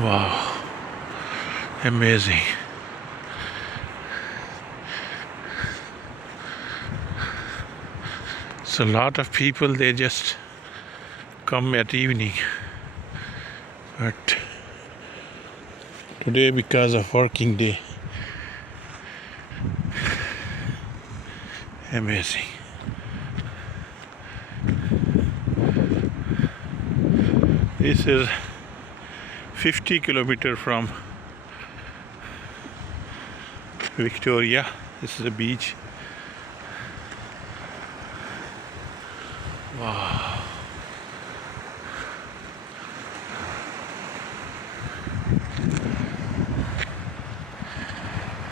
Wow, amazing. So a lot of people, they just come at evening, but today, because of working day, amazing. This is 50 kilometers from Victoria. This is a beach. Wow.